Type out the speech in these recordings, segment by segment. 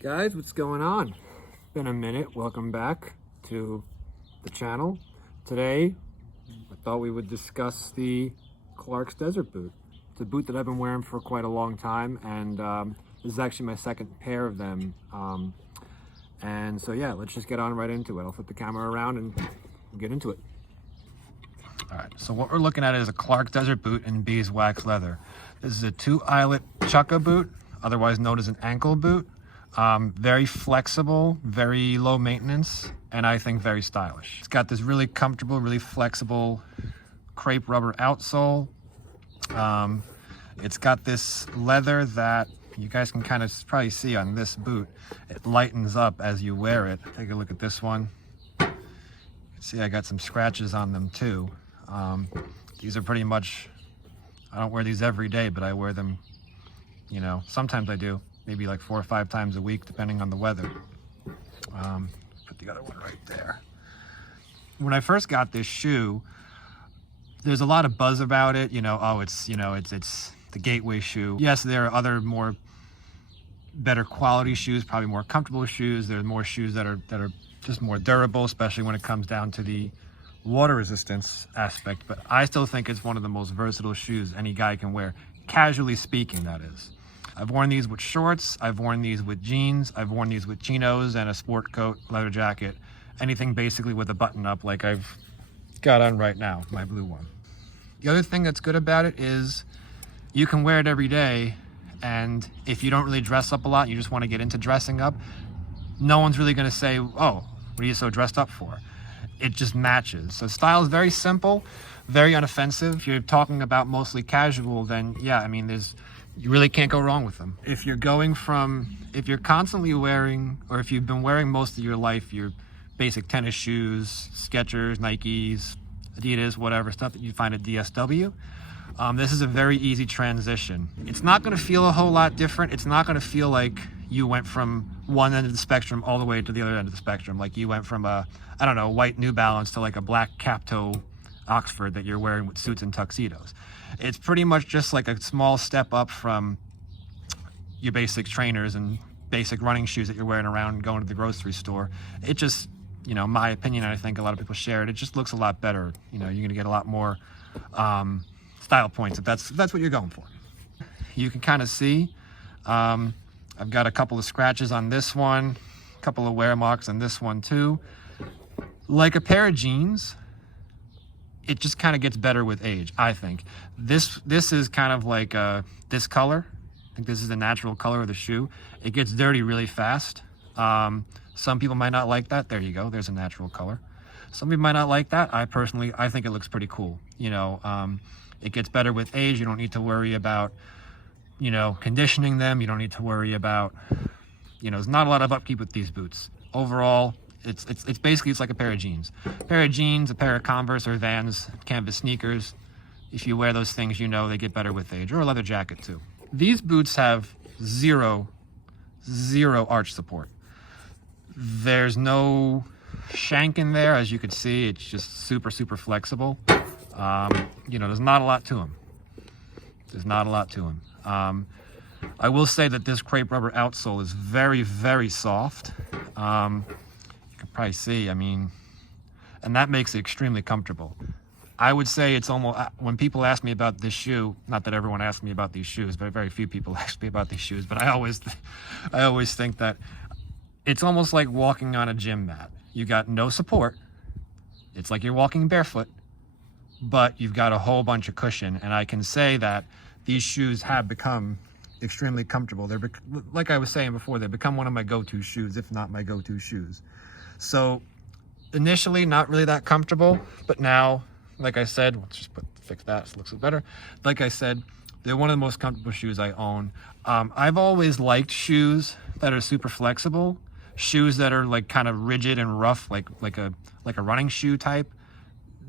Guys, what's going on? Been a minute. Welcome back to the channel. Today I thought we would discuss the Clarks Desert boot. It's a boot that I've been wearing for quite a long time, and this is actually my second pair of them. And so yeah, let's just get on right into it. I'll flip the camera around and get into it. All right, so what we're looking at is a Clarks Desert boot in beeswax leather. This is a 2-eyelet chukka boot, otherwise known as an ankle boot. Very flexible, very low maintenance, and I think very stylish. It's got this really comfortable, really flexible crepe rubber outsole. It's got this leather that you guys can kind of probably see on this boot. It lightens up as you wear it. Take a look at this one. You can see I got some scratches on them too. These are pretty much, I don't wear these every day, but I wear them, you know, sometimes I do. Maybe like 4 or 5 times a week, depending on the weather. Put the other one right there. When I first got this shoe, there's a lot of buzz about it. You know, oh, it's the gateway shoe. Yes, there are other better quality shoes, probably more comfortable shoes. There's more shoes that are just more durable, especially when it comes down to the water resistance aspect. But I still think it's one of the most versatile shoes any guy can wear, casually speaking, that is. I've worn these with shorts, I've worn these with jeans, I've worn these with chinos and a sport coat, leather jacket, anything basically with a button up like I've got on right now, my blue one. The other thing that's good about it is you can wear it every day, and if you don't really dress up a lot, you just want to get into dressing up, no one's really going to say, oh, what are you so dressed up for? It just matches. So style is very simple, very unoffensive. If you're talking about mostly casual, then yeah, I mean, you really can't go wrong with them. If you're constantly wearing, or if you've been wearing most of your life, your basic tennis shoes, Skechers, Nikes, Adidas, whatever, stuff that you find at DSW, this is a very easy transition. It's not gonna feel a whole lot different. It's not gonna feel like you went from one end of the spectrum all the way to the other end of the spectrum. Like you went from a, I don't know, white New Balance to like a black cap-toe Oxford that you're wearing with suits and tuxedos. It's pretty much just like a small step up from your basic trainers and basic running shoes that you're wearing around going to the grocery store. It just, you know, my opinion, and I think a lot of people share it, it just looks a lot better. You know, you're gonna get a lot more style points if that's what you're going for. You can kind of see, I've got a couple of scratches on this one, a couple of wear marks on this one too. Like a pair of jeans, it just kind of gets better with age, I think. This is kind of like this color. I think this is the natural color of the shoe. It gets dirty really fast. Some people might not like that. There you go, there's a natural color. Some people might not like that. I think it looks pretty cool. You know, it gets better with age. You don't need to worry about, you know, conditioning them. You don't need to worry about, you know, there's not a lot of upkeep with these boots. Overall, it's basically, it's like a pair of jeans. A pair of jeans, a pair of Converse or Vans canvas sneakers. If you wear those things, you know they get better with age, or a leather jacket too. These boots have zero arch support. There's no shank in there, as you can see. It's just super flexible. You know, there's not a lot to them. There's not a lot to them. I will say that this crepe rubber outsole is very soft. You can probably see, I mean, and that makes it extremely comfortable. I would say it's almost, when people ask me about this shoe, not that everyone asks me about these shoes, but very few people ask me about these shoes, but I always think that it's almost like walking on a gym mat. You got no support. It's like you're walking barefoot, but you've got a whole bunch of cushion. And I can say that these shoes have become extremely comfortable. They're, like I was saying before, they've become one of my go-to shoes, if not my go-to shoes. So initially not really that comfortable, but now, like I said, let's just fix that so it looks better. Like I said, they're one of the most comfortable shoes I own. I've always liked shoes that are super flexible, shoes that are like kind of rigid and rough, like a running shoe type.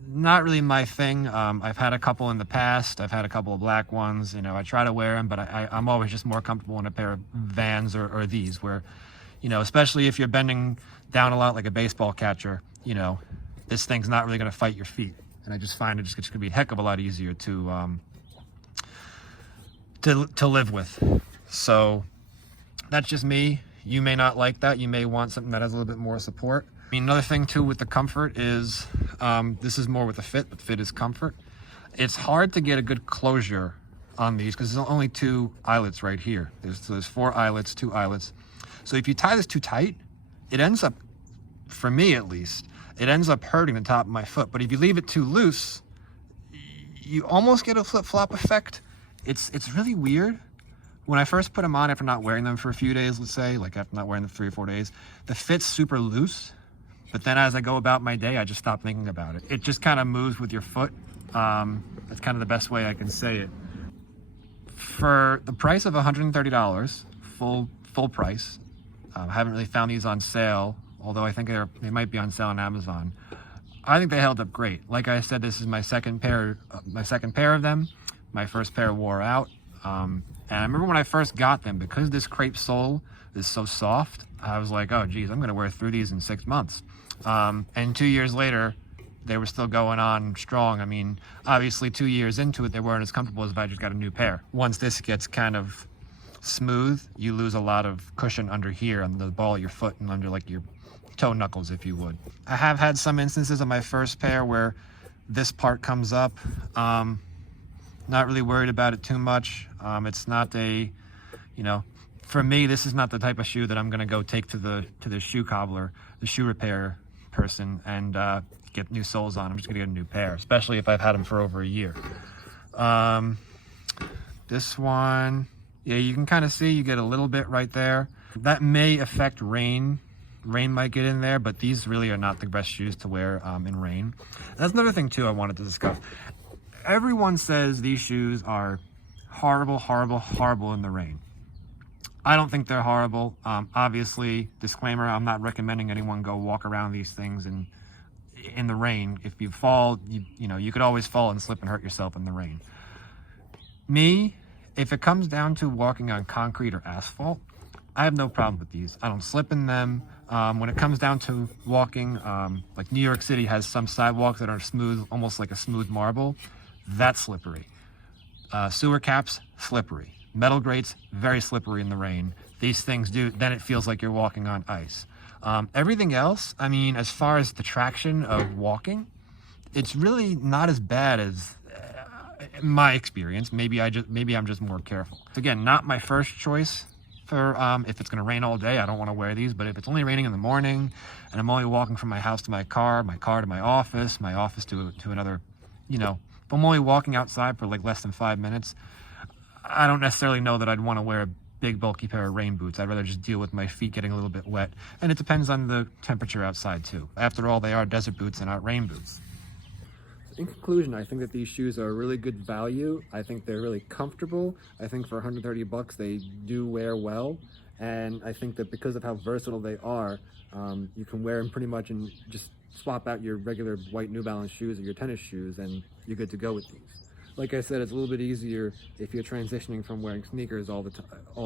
Not really my thing. I've had a couple in the past. I've had a couple of black ones. You know, I try to wear them, but I'm always just more comfortable in a pair of Vans or these, where, you know, especially if you're bending down a lot like a baseball catcher, you know, this thing's not really going to fight your feet. And I just find it's going to be a heck of a lot easier to live with. So that's just me. You may not like that. You may want something that has a little bit more support. I mean, another thing too with the comfort is, this is more with the fit, but fit is comfort. It's hard to get a good closure on these because there's only 2 eyelets right here. There's 4 eyelets, 2 eyelets. So if you tie this too tight, it ends up, for me at least, it ends up hurting the top of my foot. But if you leave it too loose, you almost get a flip-flop effect. It's really weird. When I first put them on after not wearing them for a few days, let's say, like after not wearing them 3 or 4 days, the fit's super loose. But then as I go about my day, I just stop thinking about it. It just kind of moves with your foot. That's kind of the best way I can say it. For the price of $130, full price, I haven't really found these on sale, although I think they might be on sale on Amazon. I think they held up great. Like I said, this is my second pair of them. My first pair wore out. And I remember when I first got them, because this crepe sole is so soft, I was like, oh geez, I'm gonna wear through these in 6 months. And 2 years later, they were still going on strong. I mean, obviously 2 years into it, they weren't as comfortable as if I just got a new pair. Once this gets kind of smooth, you lose a lot of cushion under here on the ball of your foot and under like your toe knuckles, if you would. I have had some instances on my first pair where this part comes up. Not really worried about it too much. It's not a, you know, for me, this is not the type of shoe that I'm gonna go take to the shoe cobbler, the shoe repair person, and get new soles on. I'm just gonna get a new pair, especially if I've had them for over a year. This one, yeah, you can kind of see you get a little bit right there. That may affect rain. Rain might get in there, but these really are not the best shoes to wear in rain. That's another thing too I wanted to discuss. Everyone says these shoes are horrible, horrible, horrible in the rain. I don't think they're horrible. Obviously, disclaimer, I'm not recommending anyone go walk around these things in the rain. If you fall, you could always fall and slip and hurt yourself in the rain. Me, if it comes down to walking on concrete or asphalt, I have no problem with these. I don't slip in them. When it comes down to walking, like New York City has some sidewalks that are smooth, almost like a smooth marble. That's slippery. Sewer caps, slippery. Metal grates, very slippery in the rain. These things then it feels like you're walking on ice. Everything else, I mean, as far as the traction of walking, it's really not as bad as my experience. Maybe I'm just more careful. Again, not my first choice for if it's gonna rain all day. I don't want to wear these, but if it's only raining in the morning and I'm only walking from my house to my car to my office to another, if I'm only walking outside for like less than 5 minutes, I don't necessarily know that I'd want to wear a big bulky pair of rain boots. I'd rather just deal with my feet getting a little bit wet. And it depends on the temperature outside too. After all, they are desert boots and not rain boots. In conclusion, I think that these shoes are a really good value. I think they're really comfortable. I think for 130 bucks, they do wear well. And I think that because of how versatile they are, you can wear them pretty much and just swap out your regular white New Balance shoes or your tennis shoes and you're good to go with these. Like I said, it's a little bit easier if you're transitioning from wearing sneakers all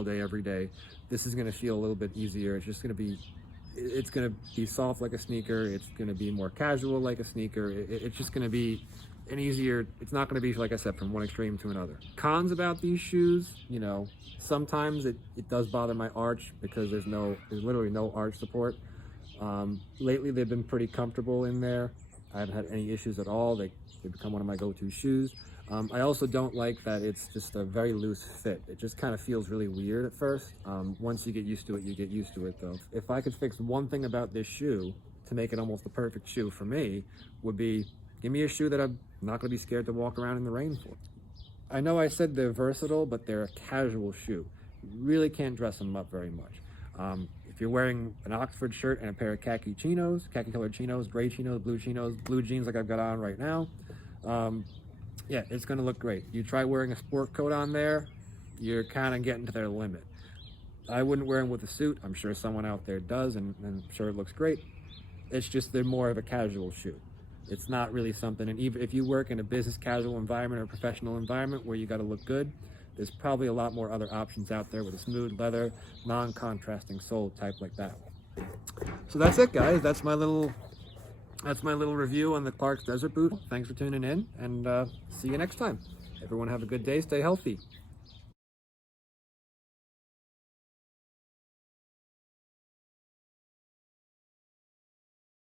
day, every day. This is gonna feel a little bit easier. It's gonna be soft like a sneaker. It's gonna be more casual like a sneaker. It's just gonna be an easier, it's not gonna be, like I said, from one extreme to another. Cons about these shoes, sometimes it does bother my arch because there's literally no arch support. Lately they've been pretty comfortable in there. I haven't had any issues at all. They've become one of my go-to shoes. I also don't like that it's just a very loose fit. It just kind of feels really weird at first. Once you get used to it, you get used to it though. If I could fix one thing about this shoe to make it almost the perfect shoe for me, would be give me a shoe that I'm not going to be scared to walk around in the rain for. I know I said they're versatile, but they're a casual shoe. You really can't dress them up very much. If you're wearing an Oxford shirt and a pair of khaki colored chinos, gray chinos, blue jeans like I've got on right now, yeah, it's gonna look great. You try wearing a sport coat on there, you're kind of getting to their limit. I wouldn't wear them with a suit. I'm sure someone out there does, and I'm sure it looks great. It's just they're more of a casual shoe. It's not really something, and even if you work in a business casual environment or a professional environment where you gotta look good, there's probably a lot more other options out there with a smooth leather, non-contrasting sole type like that. So that's it, guys. That's my little review on the Clarks Desert Boot. Thanks for tuning in, and see you next time. Everyone have a good day. Stay healthy.